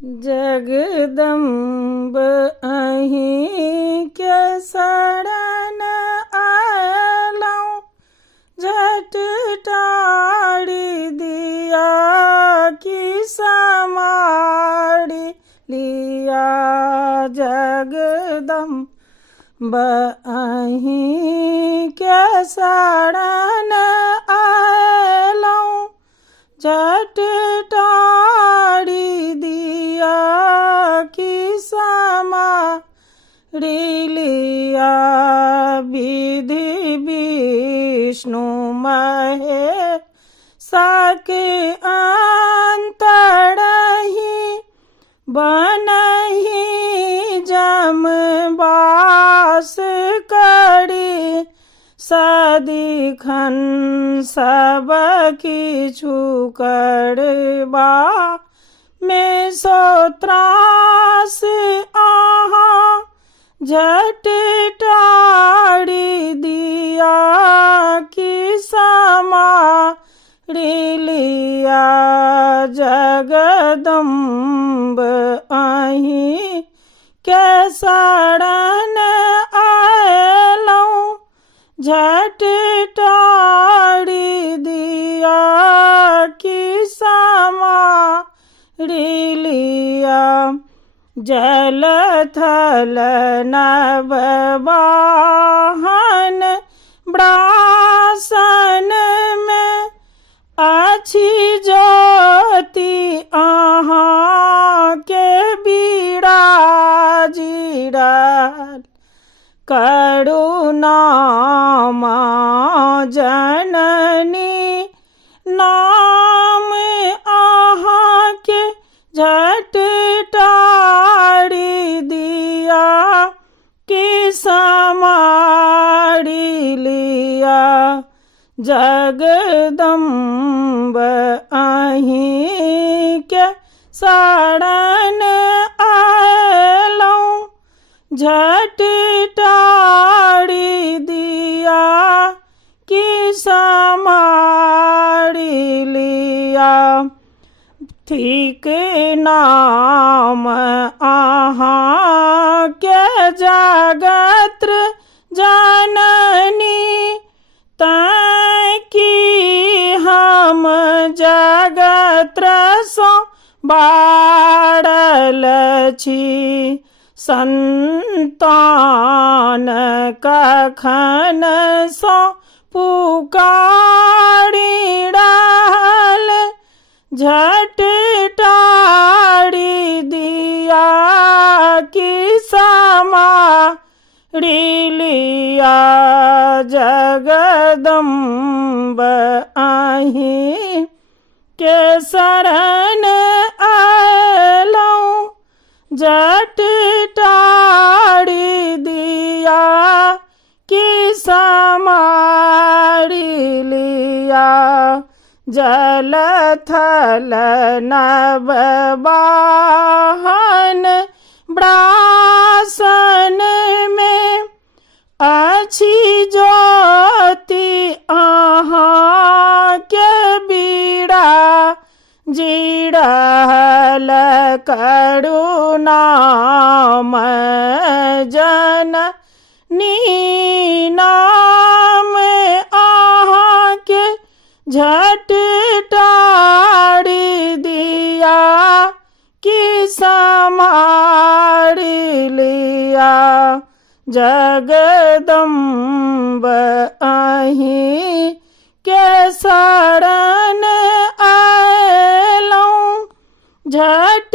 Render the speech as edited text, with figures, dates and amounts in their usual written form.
जगदम्ब अहीं के शरण आयलौं, झट टाड़ी दिया कि समाड़ी लिया। जगदम्ब अहीं के शरण आयलौं, झट टाड़ी दिया कि समाड़ी लिया। विधि विष्णु महेश के अंतरहि, बनहि जमवास करी सदिखन सब किछु करबा में सो त्रास आहाँ, झट टाड़ी दिया कि समाड़ी लिया। जगदम्ब अहीं के शरण आयलौं, झट टाड़ी दिया कि समाड़ी लिया। जल थल नभ वाहन ब्रासन में, अछि ज्योति आहाँ के बिराजिरल। करुणामा जननी नाम आहाँ के, झट टाड़ी दिया कि समाड़ी लिया। जगदम्ब अहीं के शरण आयलौं, झट टाड़ी दिया कि समाड़ी लिया। ठीक नाम आहाँ के जगत्र जननी, तैं की हम जगत्र सो बारल छी। संतान कखन सो पुकारी रहल, झट टाड़ी दिया कि समाड़ी लिया। जगदम्ब अहीं के शरण आयलौं, झट टाड़ी दिया कि समाड़ी लिया। जल थल नभ वाहन ब्रासन में, अछि ज्योति आहाँ के बिराजिरल। करुणामय जननी नाम आहाँ के, झट टाड़ी दिया कि समाड़ी लिया। जगदम्ब अहीं के शरण आयलौं, झट